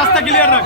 রাস্তা ক্লিয়ার রাখ।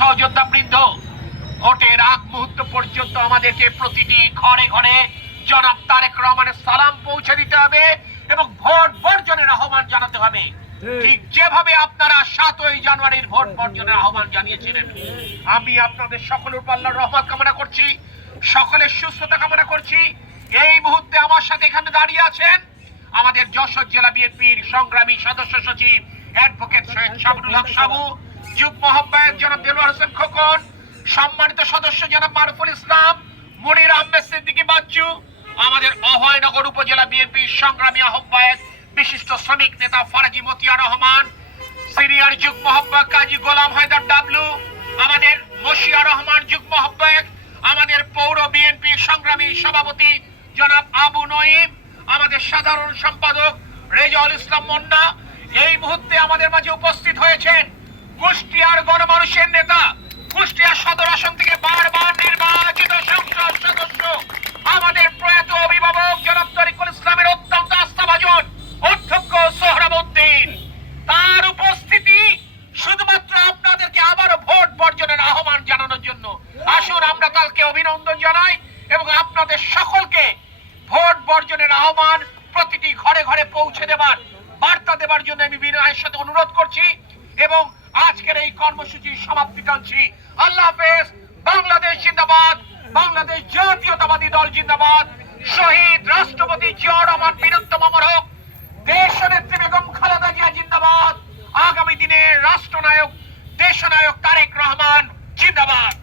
সহযোদ্ধা বৃন্দ, ভোটের আগ মুহূর্ত পর্যন্ত আমাদেরকে প্রতিটি ঘরে ঘরে জনাব তারেক রহমানের সালাম পৌঁছে দিতে হবে এবং ভোট বর্জনের আহ্বান জানাতে হবে। ঠিক যেভাবে আপনারা 7ই জানুয়ারির ভোট বর্জনের আহ্বান জানিয়েছিলেন, আমি আপনাদের সকলের উপর আল্লাহর রহমত কামনা করছি, সকলের সুস্থতা কামনা করছি। এই মুহূর্তে আমার সাথে এখানে দাঁড়িয়ে আছেন আমাদের যশোর জেলা বিএনপির সংগ্রামী সদস্য সচিব অ্যাডভোকেট সৈয়দ শামীমুল হক সাবু, যুগ্ম আহ্বায়ক জনাব দেলোয়ার হোসেন খোকন, সম্মানিত সদস্য জনাব মারুফুল ইসলাম, মনির আহমেদ সিদ্দিকী বাচ্চু, আমাদের অভয়নগর উপজেলা বিএনপির সংগ্রামী আহ্বায়ক বিশিষ্ট শ্রমিক নেতা ফারাজি মতিয়া রহমান, সিনিয়র যুগ্ম আহ্বায়ক কাজী গোলাম হায়দার ডাবলু, আমাদের মশিয়া রহমান যুগ্ম আহ্বায়ক, আমাদের পৌর বিএনপির সংগ্রামী সভাপতি জনাব আবু নঈম, আমাদের সাধারণ সম্পাদক রেজাউল ইসলাম মুন্না। এই মুহূর্তে আমাদের মাঝে উপস্থিত হয়েছেন কুষ্টিয়ার গণমানুষের নেতা, কুষ্টিয়া সদর আসন থেকে বারবার নির্বাচিত সংসদ সদস্য, আমাদের প্রয়াত অভিভাবক জনাব তরিকুল ইসলামের অত্যন্ত আস্থাভাজন অধ্যক্ষ সোহরাব উদ্দিন। তার উপস্থিতি শুধুমাত্র আপনাদেরকে আবারও ভোট বর্জনের আহ্বান জানানোর জন্য। আসুন আমরা কালকে অভিনন্দন জানাই এবং আপনাদের সকলকে ভোট বর্জনের আহ্বান প্রতিটি ঘরে ঘরে পৌঁছে দেবার বার্তা দেবার জন্য আমি বিনয়ের সাথে অনুরোধ করছি এবং আজকের এই কর্মসূচির সমাপ্তি টানছি। আল্লাহ হাফেজ। বাংলাদেশ জিন্দাবাদ, বাংলাদেশ জাতীয়তাবাদী দল জিন্দাবাদ, শহীদ রাষ্ট্রপতি জিয়াউর রহমান বীরত্তম অমর হোক, দেশনেত্রী বেগম খালেদা জিয়া জিন্দাবাদ, আগামী দিনের রাষ্ট্রনায়ক দেশনায়ক তারেক রহমান জিন্দাবাদ।